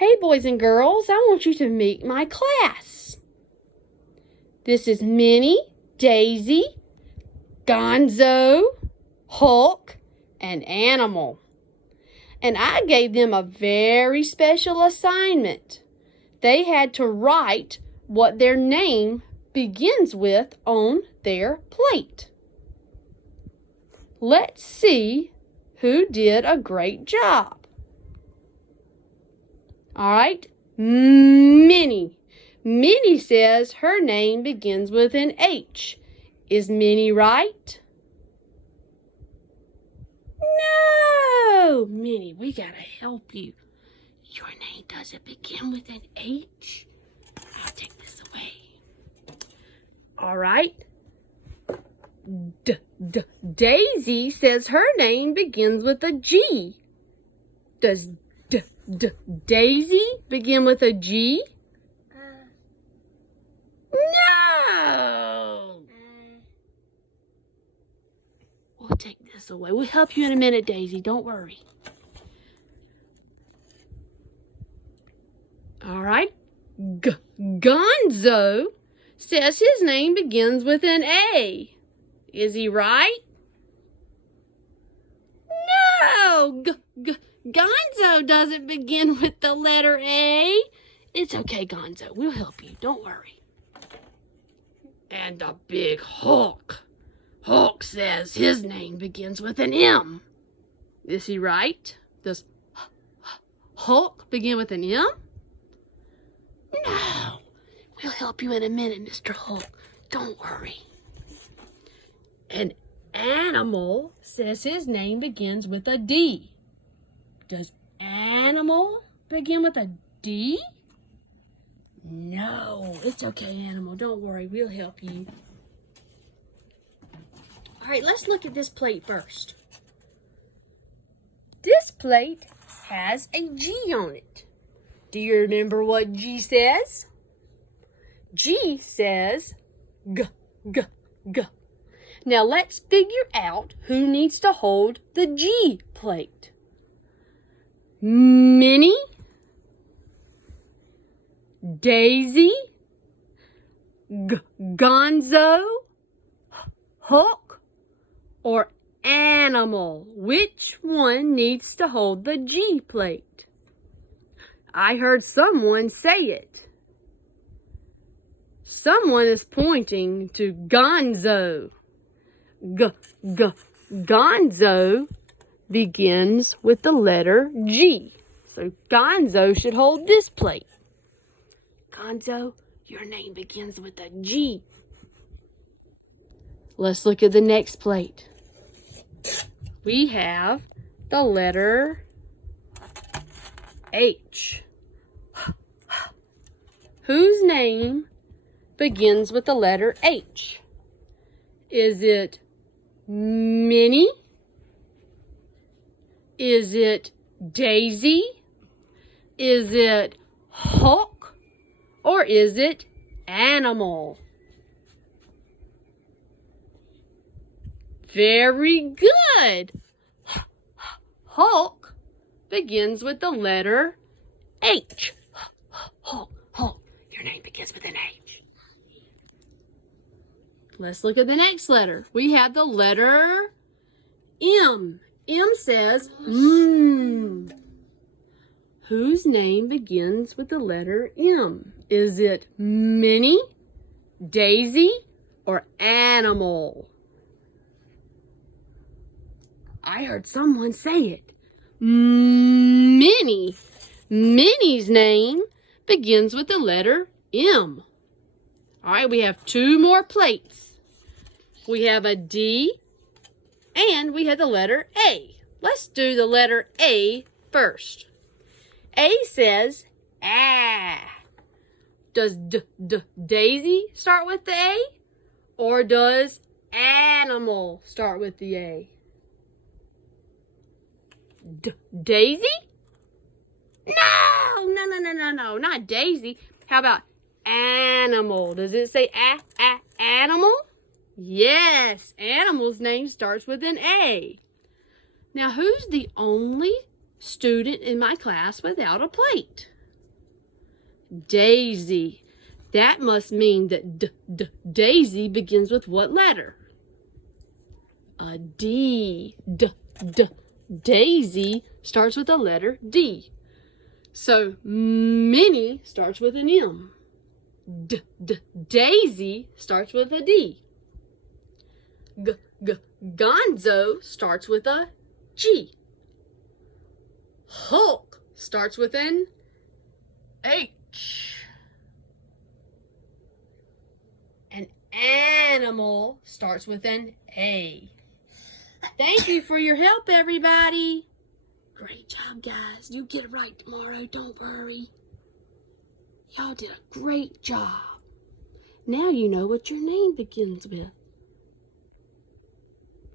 Hey, boys and girls, I want you to meet my class. This is Minnie, Daisy, Gonzo, Hulk, and Animal. And I gave them a very special assignment. They had to write what their name begins with on their plate. Let's see who did a great job. All right, Minnie. Minnie says her name begins with an H. Is Minnie right? No! Minnie, we gotta help you. Your name doesn't begin with an H. I'll take this away. All right. Daisy says her name begins with a G. Does Daisy begin with a G? No! We'll take this away. We'll help you in a minute, Daisy. Don't worry. All right. Gonzo says his name begins with an A. Is he right? No! Gonzo doesn't begin with the letter A. It's okay, Gonzo. We'll help you. Don't worry. And the big Hulk. Hulk says his name begins with an M. Is he right? Does Hulk begin with an M? No. We'll help you in a minute, Mr. Hulk. Don't worry. An Animal says his name begins with a D. Does Animal begin with a D? No, it's okay, Animal. Don't worry. We'll help you. All right, let's look at this plate first. This plate has a G on it. Do you remember what G says? G says G. Now let's figure out who needs to hold the G plate. Minnie, Daisy, Gonzo, Hulk, or Animal? Which one needs to hold the G plate? I heard someone say it. Someone is pointing to Gonzo. Gonzo begins with the letter G. So Gonzo should hold this plate. Gonzo, your name begins with a G. Let's look at the next plate. We have the letter H. Whose name begins with the letter H? Is it Minnie? Is it Daisy? Is it Hulk? Or is it Animal? Very good. Hulk begins with the letter H. Hulk, your name begins with an H. Let's look at the next letter. We have the letter M. M says mmm. Whose name begins with the letter M? Is it Minnie, Daisy, or Animal? I heard someone say it. Minnie. Minnie's name begins with the letter M. All right, we have two more plates. We have a D and we have the letter A. Let's do the letter A first. A says ah. Does Daisy start with the A? Or does Animal start with the A? Daisy? No, not Daisy. How about Animal? Does it say Animal? Yes, Animal's name starts with an A. Now, who's the only student in my class without a plate? Daisy. That must mean that Daisy begins with what letter? A D. Daisy starts with the letter D. So Minnie starts with an M. Daisy starts with a D. Gonzo starts with a G. Hulk starts with an H. An animal starts with an A. Thank you for your help, everybody. Great job, guys. You get it right tomorrow. Don't worry. Y'all did a great job. Now you know what your name begins with.